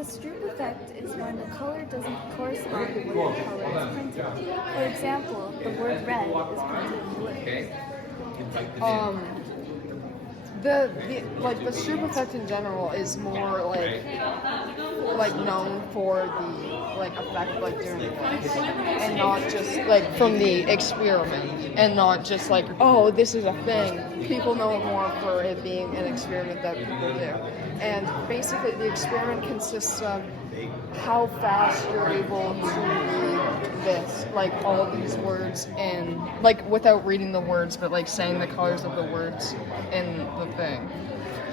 The Stroop effect is when the color doesn't correspond with the color it's printed. For example, the word red is printed in blue. The Stroop effect in general is more like known for the effect during the class, and not just from the experiment, and not just oh, this is a thing. People know it more for it being an experiment that people do. And basically the experiment consists of how fast you're able to read this, all of these words, and without reading the words, but saying the colors of the words in the thing.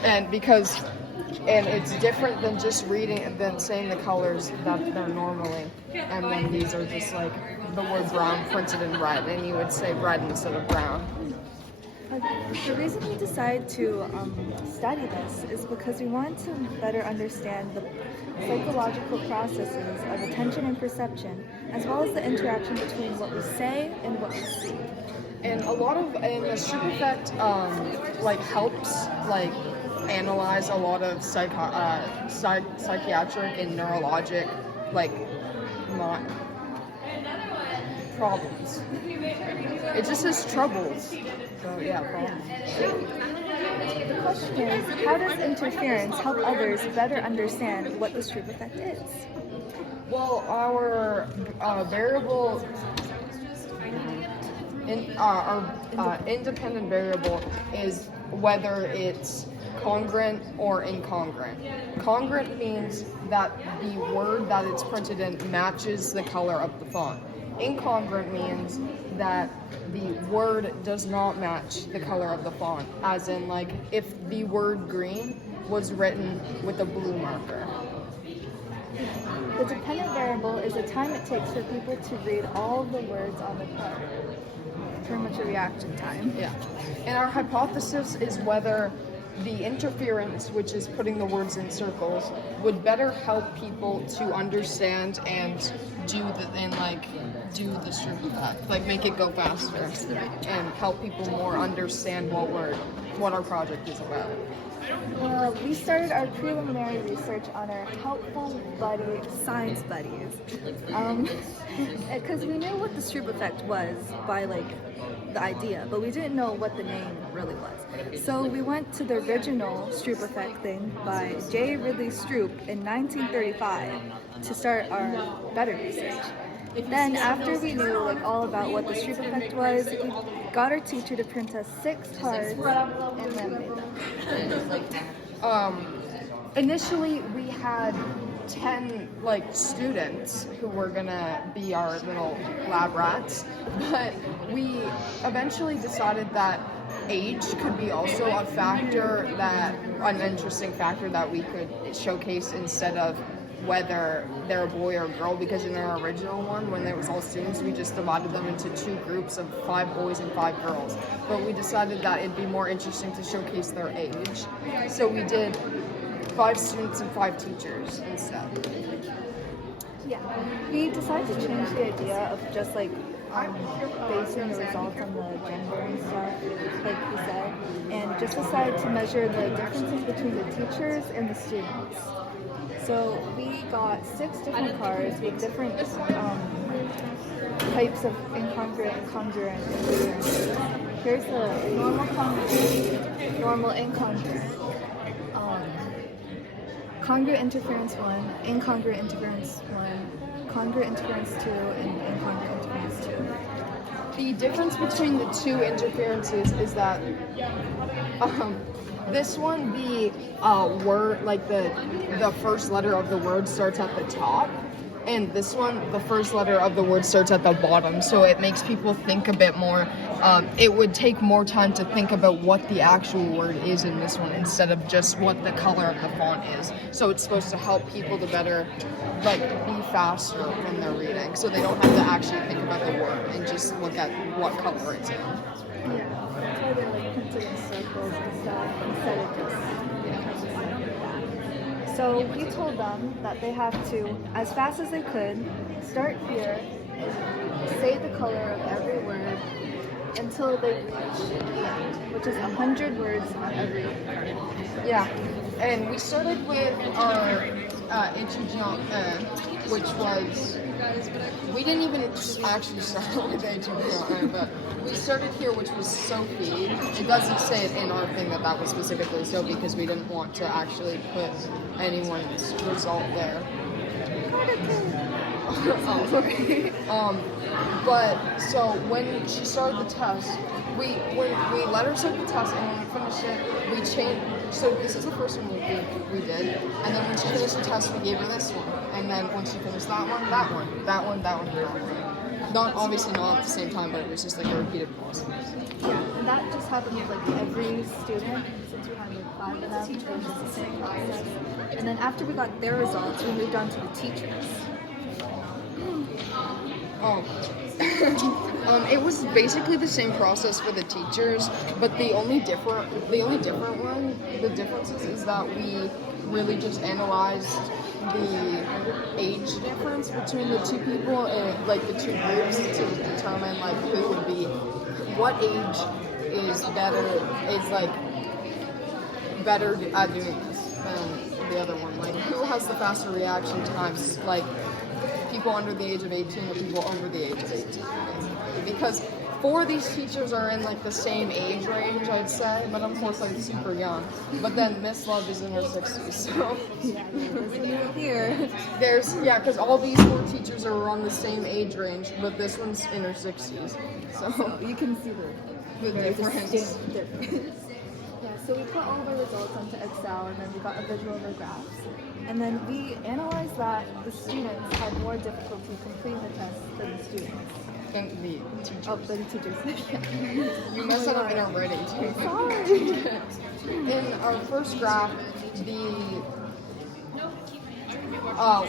And it's different than just reading, than saying the colors that they're normally. And then these are just the word brown printed in red, and you would say red instead of brown. The reason we decided to study this is because we want to better understand the psychological processes of attention and perception, as well as the interaction between what we say and what we see. And the Stroop effect helps analyze a lot of psychiatric and neurologic problems. It just says troubles. So yeah, problems. The question is, how does interference help others better understand what the Stroop effect is? Well, our independent variable is whether it's congruent or incongruent. Congruent means that the word that it's printed in matches the color of the font. Incongruent means that the word does not match the color of the font, as in if the word green was written with a blue marker. The dependent variable is the time it takes for people to read all of the words on the card. Pretty much a reaction time. Yeah. And our hypothesis is whether the interference, which is putting the words in circles, would better help people to understand and do the Stroop effect, make it go faster, and help people more understand what our project is about. Well, we started our preliminary research on our helpful buddy, science buddies, because we knew what the Stroop effect was by the idea, but we didn't know what the name really was. So we went to the original Stroop effect thing by J. Ridley Stroop in 1935 to start our better research. Then after we knew all about what the Stroop effect was, we got our teacher to print us 6 cards and laminate them. Initially we had 10 students who were gonna be our little lab rats, but we eventually decided that age could be also an interesting factor that we could showcase instead of whether they're a boy or a girl, because in our original one, when there was all students, we just divided them into 2 groups of 5 boys and 5 girls. But we decided that it'd be more interesting to showcase their age. So we did 5 students and 5 teachers instead. Yeah, we decided to change the idea of just basing the results on the gender and stuff, like we said, and just decided to measure the differences between the teachers and the students. So we got 6 different cards with different types of incongruent and congruent interferences. Here's the normal congruent, normal incongruent, congruent interference 1, incongruent interference 1, congruent interference 2, and incongruent interference 2. The difference between the 2 interferences is that this one, the word, the first letter of the word starts at the top, and this one, the first letter of the word starts at the bottom, so it makes people think a bit more. It would take more time to think about what the actual word is in this one instead of just what the color of the font is. So it's supposed to help people to better, be faster when they're reading, so they don't have to actually think about the word and just look at what color it's in. Yeah, that's why they printed in circles and stuff instead of just So we told them that they have to, as fast as they could, start here and say the color of every word, until they reach the end, which is 100 words on every card. Yeah, and we started with our étudiant, which was, we didn't even actually start with étudiant, but we started here, which was Sophie. It doesn't say it in our thing that that was specifically Sophie because we didn't want to actually put anyone's result there. But so when she started the test, we let her start the test, and when we finished it, we changed. So this is the first one we did, and then when she finished the test, we gave her this one, and then when she finished that one, that one, that one, that one, that one. Not obviously not at the same time, but it was just like a repeated process. Yeah, and that just happened with like every student since we had like 5 of them. It was just the same process. And then after we got their results, we moved on to the teachers. It was basically the same process for the teachers, but the only difference is that we really just analyzed the age difference between the two people and like the two groups to determine like who would be, what age is better at doing this than the other one. Like who has the faster reaction times, like people under the age of 18 or people over the age of 18. Because 4 of these teachers are in like the same age range, I'd say, but of course like super young. But then Miss Love is in her 60s, so Here. because all these 4 teachers are around the same age range, but this one's in her 60s. So You can see the difference. distinct difference. Yeah, so we put all the results into Excel, and then we got a visual of the graphs. And then we analyzed that the students had more difficulty completing the test than the students. Than the teachers. Oh, than teachers. You messed that up in our writing too. Sorry. In our first graph,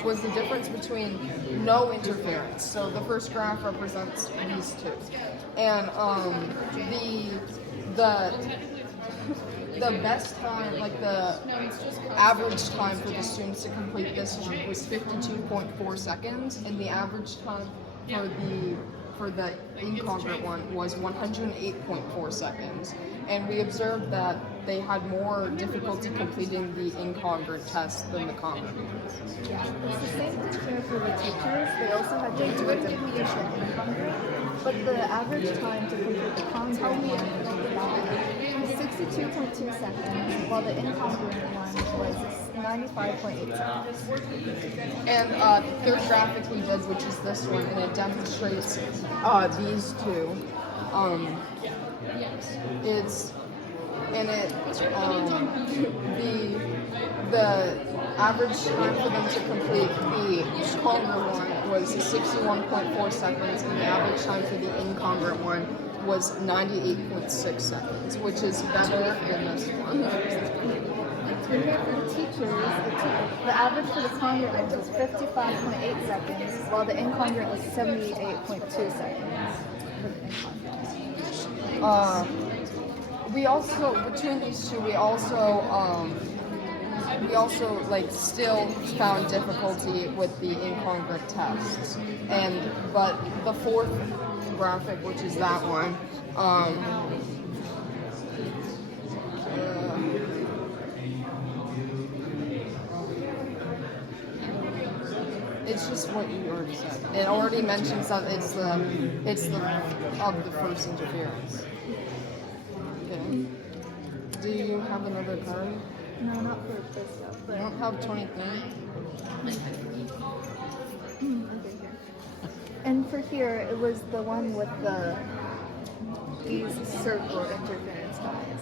was the difference between no interference. So the first graph represents these two, and the best time, like the average time for the students to complete this one was 52.4 seconds, and the average time for the incongruent one was 108.4 seconds. And we observed that they had more difficulty completing the incongruent test than the congruent ones. Yeah, it's the same thing here for the teachers. They also had difficulty completion in congruent, but the average time to complete the congruent one was 62.2 seconds, while the incongruent one was 95.8 seconds. And third graphic we did, which is this one, and it demonstrates these two. The average time for them to complete the congruent one was 61.4 seconds, and the average time for the incongruent one was 98.6 seconds, which is better than this one. And here for the teachers, the average for the congruent was 55.8 seconds, while the incongruent was 78.2 seconds for the incongruent. We also, between these two, we also like still found difficulty with the incongruent tests, but the fourth graphic, which is that one, it's just what you already said. It already mentions that it's the of the first interference. Okay. Do you have another card? No, not for this stuff, You but don't have 23? okay, here. And for here, it was the one with these circle interference guys.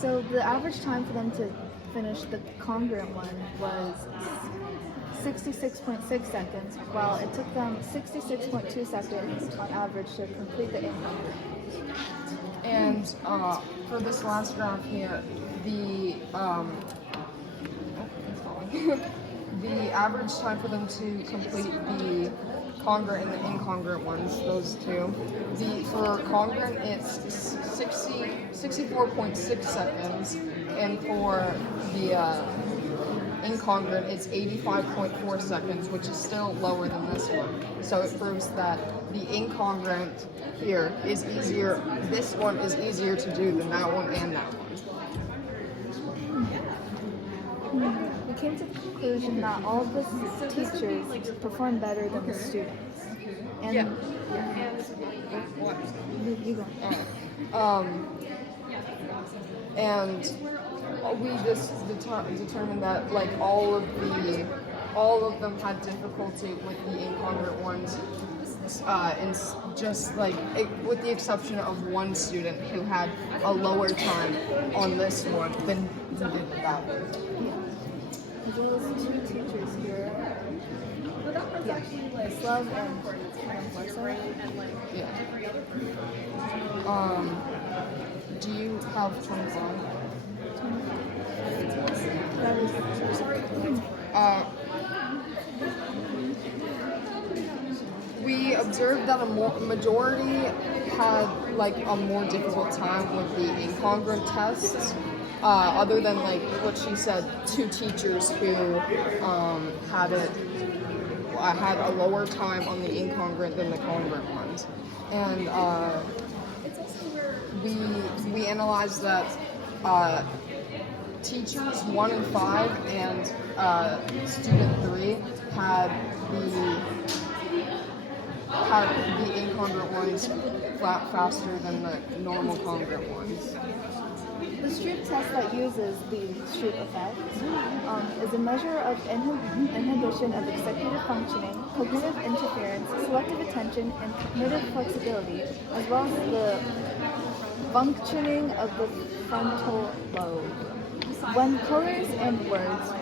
So the average time for them to finish the congruent one was 66.6 seconds, while it took them 66.2 seconds on average to complete the incongruent. And for this last graph here, the the average time for them to complete the congruent and the incongruent ones, those two. For congruent, it's 64.6 seconds, and for the incongruent, it's 85.4 seconds, which is still lower than this one. So it proves that the incongruent here is easier, this one is easier to do than that one and that one. We came to the conclusion that all of the teachers perform better than the students. And you go. And we just determined that like all of them had difficulty with the incongruent ones, and just like with the exception of one student who had a lower time on this one than did that one. There was two teachers here. Yeah, Slav and Warsaw. Yeah. Do you have 25? We observed that a majority had like a more difficult time with the incongruent tests, other than like what she said, two teachers who had a lower time on the incongruent than the congruent ones, and we analyzed that teachers 1 and 5 and student 3 had the incongruent ones flat faster than the normal congruent ones. The Stroop test that uses the Stroop effect is a measure of inhibition of executive functioning, cognitive interference, selective attention, and cognitive flexibility, as well as the functioning of the frontal lobe. When colors and words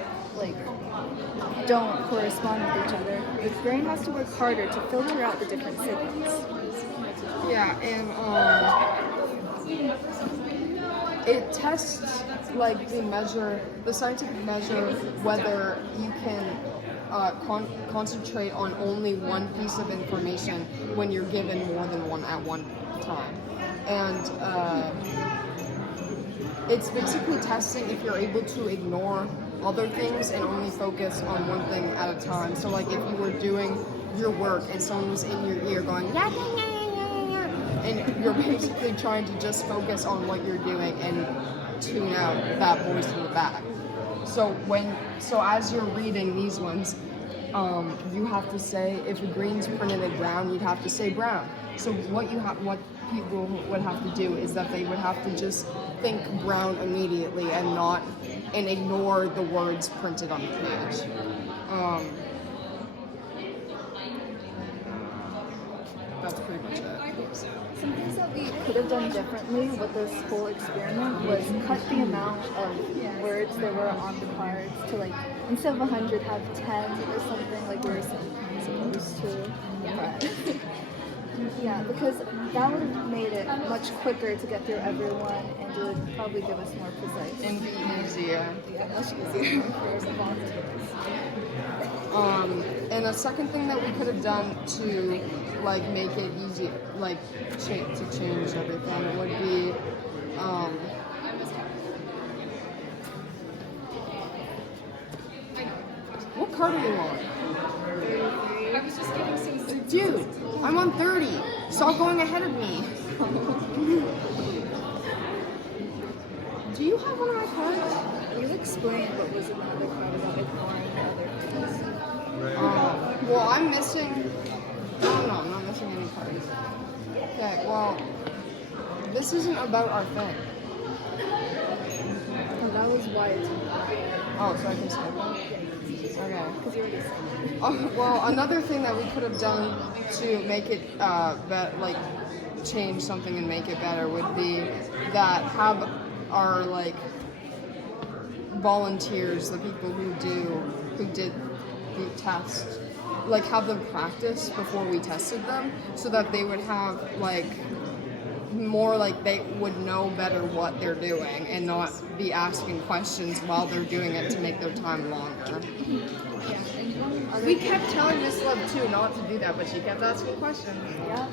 don't correspond with each other, the brain has to work harder to filter out the different signals. Yeah, and it tests the scientific measure whether you can concentrate on only one piece of information when you're given more than one at one time. And it's basically testing if you're able to ignore other things and only focus on one thing at a time. So like if you were doing your work and someone was in your ear going, yeah, yeah, yeah, yeah, yeah, yeah, and you're basically trying to just focus on what you're doing and tune out that voice in the back. So as you're reading these ones, you have to say, if the green's printed in brown, you'd have to say brown. So what people would have to do is that they would have to just think brown immediately and ignore the words printed on the page. That's pretty much it. Some things that we could have done differently with this whole experiment was cut the amount of words there were on the cards to instead of 100 have 10 or something like we were supposed to. But yeah, because that would have made it much quicker to get through everyone, and it would probably give us more precise. And be easier. Yeah, much easier for the volunteers. And a second thing that we could have done to make it easy, to change everything would be what card are you on? I was just giving some. Dude, I'm on 30. Stop going ahead of me. Do you have one of my cards? You explained what was another card about ignoring the other things. Well, I'm missing. No, I'm not missing any cards. Okay, well, this isn't about our thing. Oh, that was why it's. Oh, so I can skip it? Okay. Because you already said it. Well, another thing that we could have done to make it change something and make it better would be that have our volunteers, the people who did the test, have them practice before we tested them, so that they would have more they would know better what they're doing and not be asking questions while they're doing it to make their time longer. We kept telling Miss Love too not to do that, but she kept asking questions. Yeah.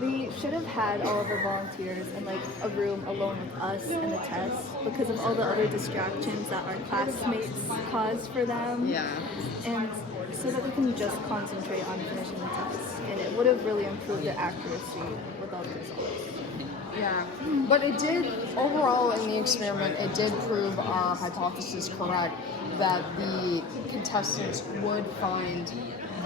We should have had all of our volunteers in like a room alone with us and the test because of all the other distractions that our classmates caused for them. Yeah. And so that we can just concentrate on finishing the test. And it would have really improved the accuracy with all the results. Yeah, but it did, overall in the experiment, it did prove our hypothesis correct that the contestants would find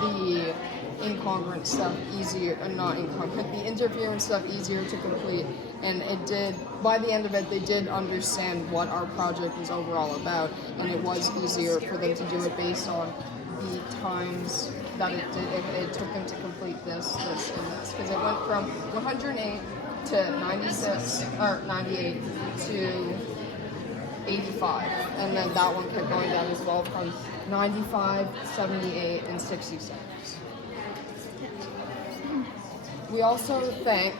the incongruent stuff easier, not incongruent, the interference stuff easier to complete. And it did, by the end of it, they did understand what our project was overall about, and it was easier for them to do it based on the times that it took them to complete this, and this. Because it went from 108 to 96, or 98 to 85. And then that one kept going down as well from 95, 78, and 66. We also thank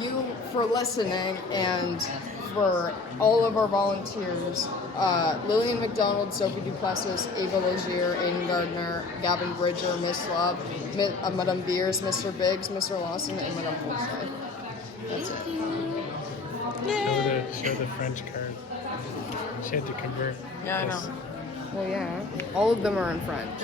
you for listening and for all of our volunteers. Lillian McDonald, Sophie Duplessis, Ava Lozier, Aiden Gardner, Gavin Bridger, Miss Love, Madame Beers, Mr. Biggs, Mr. Lawson, and Madame Forsyth. That's it. Show the French card. She had to convert. Yeah, I this. know. Well, yeah, all of them are in French.